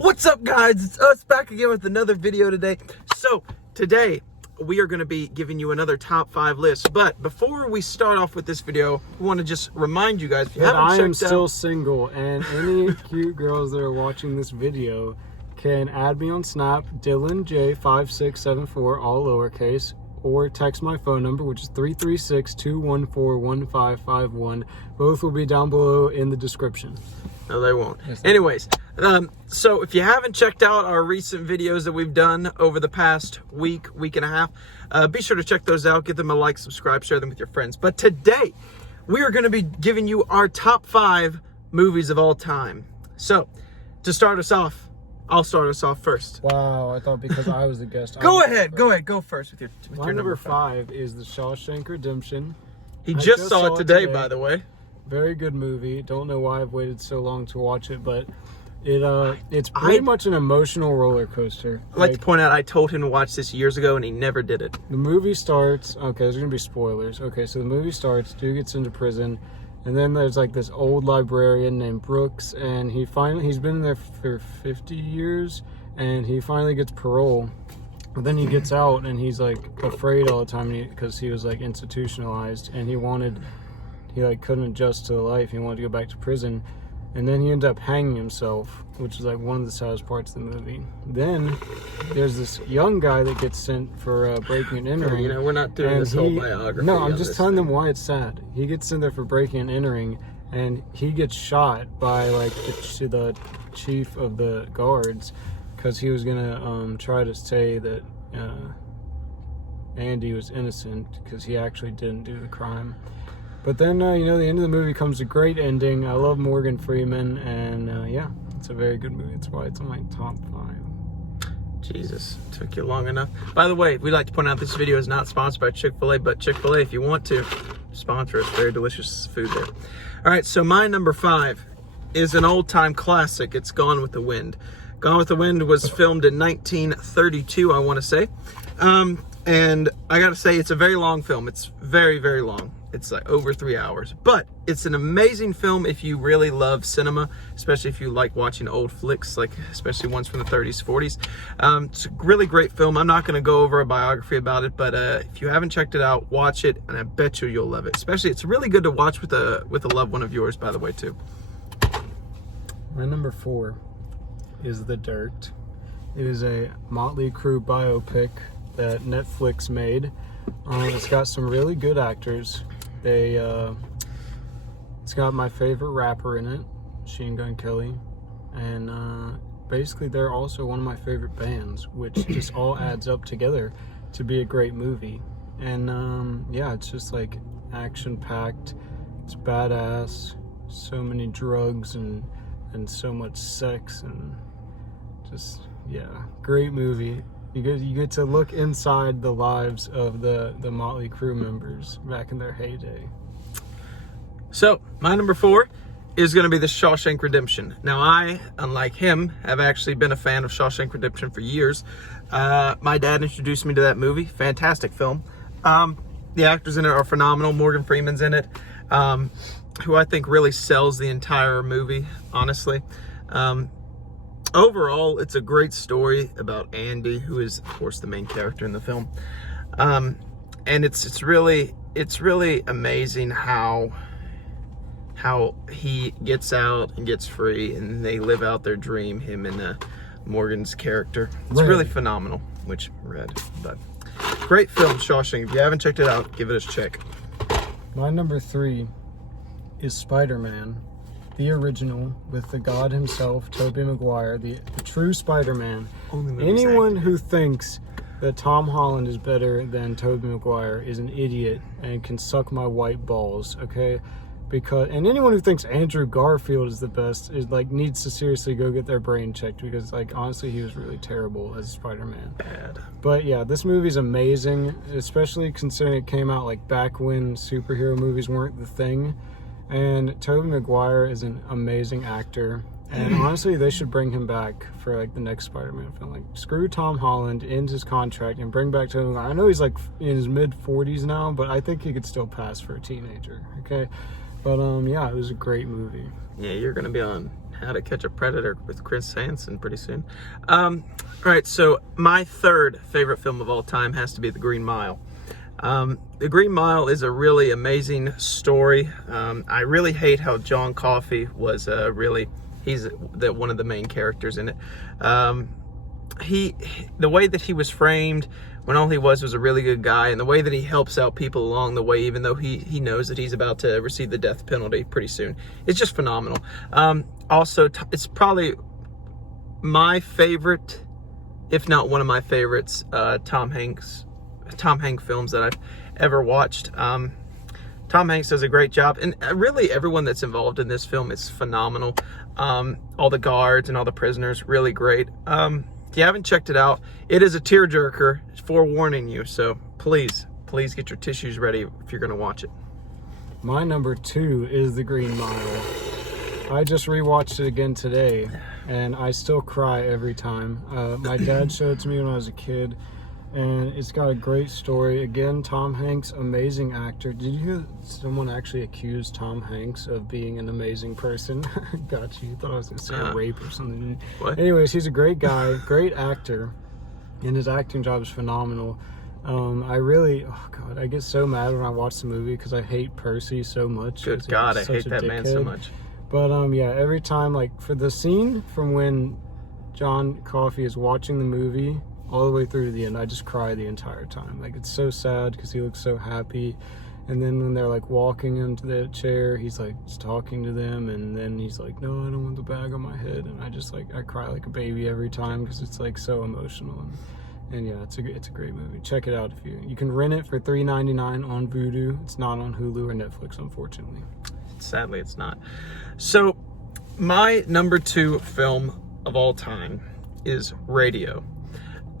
What's up, guys? It's us back again with another video today. So today we are going to be giving you another top 5 list. But before we start off with this video, we want to just remind you guys, if you haven't checked out, I am still single, and any cute girls that are watching this video can add me on Snap, DylanJ5674, all lowercase, or text my phone number, which is 336-214-1551. Both will be down below in the description. No, they won't. Anyways, so if you haven't checked out our recent videos that we've done over the past week and a half, be sure to check those out. Give them a like, subscribe, share them with your friends. But today, we are going to be giving you our top 5 movies of all time. So, to start us off, I'll start us off first. Wow, I thought because I was the guest. Go ahead, go first with your number 5 is The Shawshank Redemption. He just saw it today, by the way. Very good movie. Don't know why I've waited so long to watch it, but it's pretty much an emotional roller coaster. I'd like to point out, I told him to watch this years ago, and he never did it. The movie starts. Okay, there's gonna be spoilers. Okay, so the movie starts. Dude gets into prison, and then there's like this old librarian named Brooks, and he's been there for 50 years, and he finally gets parole. But then he gets out, and he's like afraid all the time because he was like institutionalized, and he like couldn't adjust to the life. He wanted to go back to prison, and then he ended up hanging himself, which is like one of the saddest parts of the movie. Then there's this young guy that gets sent for breaking and entering. You know, we're not doing this whole biography. No, I'm just telling them why it's sad. He gets sent there for breaking and entering, and he gets shot by like the chief of the guards because he was gonna try to say that Andy was innocent because he actually didn't do the crime. But then, the end of the movie comes a great ending. I love Morgan Freeman, and yeah, it's a very good movie. That's why it's on my top 5. Jesus, took you long enough. By the way, we'd like to point out this video is not sponsored by Chick-fil-A, but Chick-fil-A, if you want to, sponsor us. Very delicious food there. All right, so my number 5 is an old-time classic. It's Gone with the Wind. Gone with the Wind was filmed in 1932, I want to say. And I got to say, it's a very long film. It's very, very long. It's like over 3 hours, but it's an amazing film if you really love cinema, especially if you like watching old flicks, like especially ones from the 30s, 40s. It's a really great film. I'm not going to go over a biography about it, but if you haven't checked it out, watch it, and I bet you'll love it. Especially, it's really good to watch with a loved one of yours, by the way, too. My number 4 is The Dirt. It is a Motley Crue biopic that Netflix made. It's got some really good actors. It's got my favorite rapper in it, Machine Gun Kelly, and basically they're also one of my favorite bands, which just all adds up together to be a great movie. And yeah, it's just like action-packed, it's badass, so many drugs and so much sex, and just, yeah, great movie. You get to look inside the lives of the Motley Crue members back in their heyday. So, my number 4 is going to be The Shawshank Redemption. Now, I, unlike him, have actually been a fan of Shawshank Redemption for years. My dad introduced me to that movie. Fantastic film. The actors in it are phenomenal. Morgan Freeman's in it, who I think really sells the entire movie, honestly. Overall, it's a great story about Andy, who is, of course, the main character in the film. And it's really amazing how he gets out and gets free, and they live out their dream, him and Morgan's character. It's really phenomenal, but great film, Shawshank. If you haven't checked it out, give it a check. My number 3 is Spider-Man. The original, with the God himself, Tobey Maguire, the true Spider-Man. Anyone who thinks that Tom Holland is better than Tobey Maguire is an idiot and can suck my white balls, okay? And anyone who thinks Andrew Garfield is the best needs to seriously go get their brain checked, because honestly, he was really terrible as Spider-Man. Bad. But yeah, this movie's amazing, especially considering it came out back when superhero movies weren't the thing. And Tobey Maguire is an amazing actor, and honestly, they should bring him back for the next Spider-Man film. Screw Tom Holland, end his contract, and bring back Tobey Maguire. I know he's in his mid-40s now, but I think he could still pass for a teenager. Okay, but yeah, it was a great movie. Yeah, you're gonna be on How to Catch a Predator with Chris Hansen pretty soon. All right, so my third favorite film of all time has to be The Green Mile. The Green Mile is a really amazing story. I really hate how John Coffey was he's one of the main characters in it. The way that he was framed, when all he was a really good guy, and the way that he helps out people along the way, even though he knows that he's about to receive the death penalty pretty soon, it's just phenomenal. Also, it's probably my favorite, if not one of my favorites, Tom Hanks films that I've ever watched. Tom Hanks does a great job, and really everyone that's involved in this film is phenomenal. All the guards and all the prisoners, really great. If you haven't checked it out, it is a tearjerker, forewarning you, so please get your tissues ready if you're going to watch it. My number 2 is The Green Mile. I just rewatched it again today, and I still cry every time. My dad showed it to me when I was a kid, and it's got a great story. Again, Tom Hanks, amazing actor. Did you hear someone actually accused Tom Hanks of being an amazing person? Got you. Thought I was going to say rape or something. What? Anyways, he's a great guy, great actor, and his acting job is phenomenal. I get so mad when I watch the movie because I hate Percy so much. Good God, I hate that man so much. But every time, like for the scene from when John Coffey is watching the movie all the way through to the end, I just cry the entire time. Like, it's so sad because he looks so happy. And then when they're like walking into the chair, he's like just talking to them, and then he's like, no, I don't want the bag on my head. And I cry like a baby every time because it's like so emotional. And yeah, it's a great movie. Check it out if you can rent it for $3.99 on Vudu. It's not on Hulu or Netflix, unfortunately. Sadly, it's not. So my number 2 film of all time is Radio.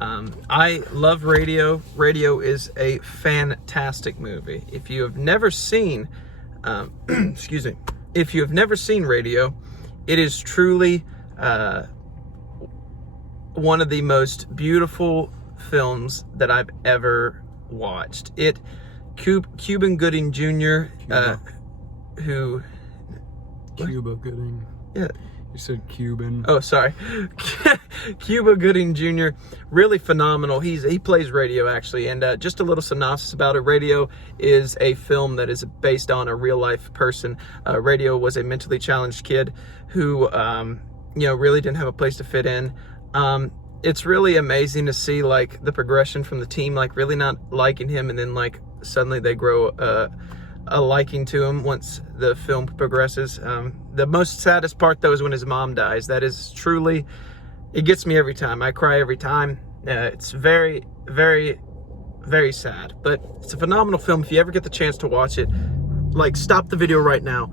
I love Radio. Radio is a fantastic movie. If you have never seen, if you have never seen Radio, it is truly one of the most beautiful films that I've ever watched. Cuba Gooding Jr., Cuba Gooding. Yeah. You said Cuban. Oh, sorry. Cuba Gooding Jr., really phenomenal. He plays Radio, actually. And just a little synopsis about it. Radio is a film that is based on a real-life person. Radio was a mentally challenged kid who, really didn't have a place to fit in. It's really amazing to see, like, the progression from the team, like, really not liking him, and then, like, suddenly they grow a liking to him once the film progresses. The most saddest part, though, is when his mom dies. That is truly, it gets me every time. I cry every time. It's very, very, very sad. But it's a phenomenal film. If you ever get the chance to watch it, like, stop the video right now,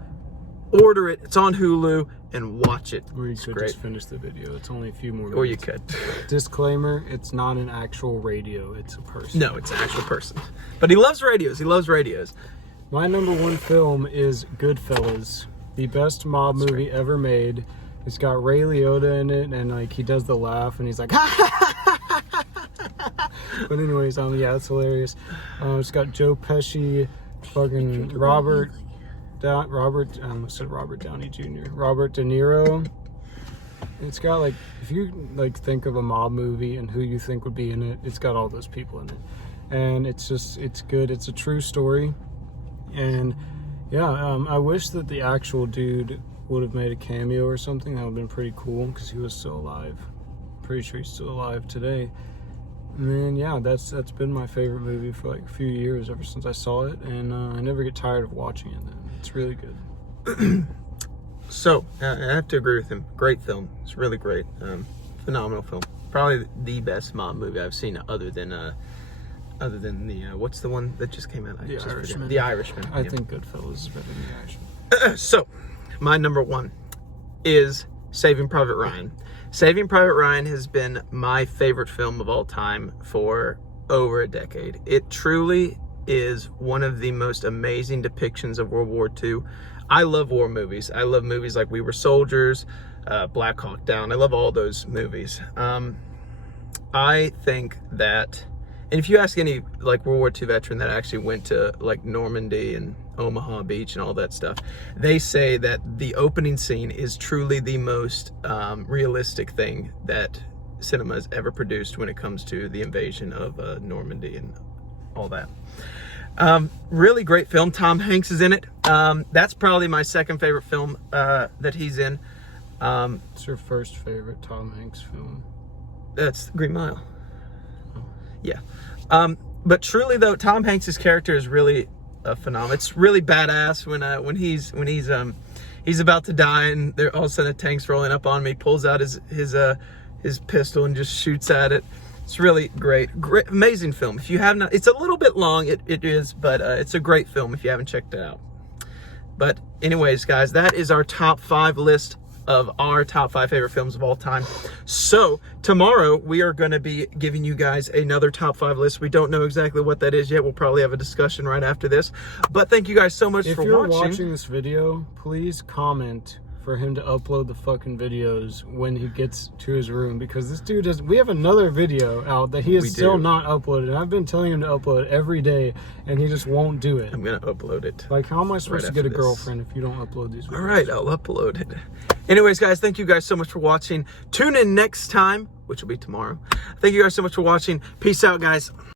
order it. It's on Hulu, and watch it. Or you could just finish the video. It's only a few more minutes. Or you could. Disclaimer, it's not an actual radio. It's a person. No, it's an actual person. But he loves radios. He loves radios. My number 1 film is Goodfellas, the best mob movie ever made. It's got Ray Liotta in it, and like he does the laugh, and he's like, But anyways, it's hilarious. It's got Joe Pesci, fucking Robert Downey Jr., Robert De Niro. It's got, like, if you like think of a mob movie and who you think would be in it, it's got all those people in it, and it's good. It's a true story. And I wish that the actual dude would have made a cameo or something. That would have been pretty cool because he was still alive. Pretty sure he's still alive today. And then that's been my favorite movie for like a few years, ever since I saw it, and I never get tired of watching it. It's really good. So I have to agree with him. Great film. It's really great. Phenomenal film. Probably the best mob movie I've seen, other than the what's the one that just came out? The Irishman. The Irishman. I think Goodfellas is better than The Irishman. So, my number 1 is Saving Private Ryan. Saving Private Ryan has been my favorite film of all time for over a decade. It truly is one of the most amazing depictions of World War II. I love war movies. I love movies like We Were Soldiers, Black Hawk Down. I love all those movies. I think that And if you ask any like World War II veteran that actually went to like Normandy and Omaha Beach and all that stuff, they say that the opening scene is truly the most realistic thing that cinema has ever produced when it comes to the invasion of Normandy and all that. Really great film. Tom Hanks is in it. That's probably my second favorite film that he's in. What's your first favorite Tom Hanks film? That's Green Mile. Yeah. But truly though, Tom Hanks's character is really phenomenal. It's really badass when he's about to die and there all of a sudden a tank's rolling up on him. He pulls out his pistol and just shoots at it. It's really great, amazing film. If you have not, it's a little bit long, it is, but it's a great film if you haven't checked it out. But anyways, guys, that is our top 5 list of our top 5 favorite films of all time. So tomorrow we are going to be giving you guys another top 5 list. We don't know exactly what that is yet. We'll probably have a discussion right after this. But thank you guys so much for watching. If you're watching this video, please comment for him to upload the fucking videos when he gets to his room, because this dude does. We have another video out that he has still not uploaded. I've been telling him to upload it every day and he just won't do it. I'm gonna upload it. Like, how am I supposed to get a girlfriend if you don't upload these videos? All right, I'll upload it. Anyways, guys, thank you guys so much for watching. Tune in next time, which will be tomorrow. Thank you guys so much for watching. Peace out, guys.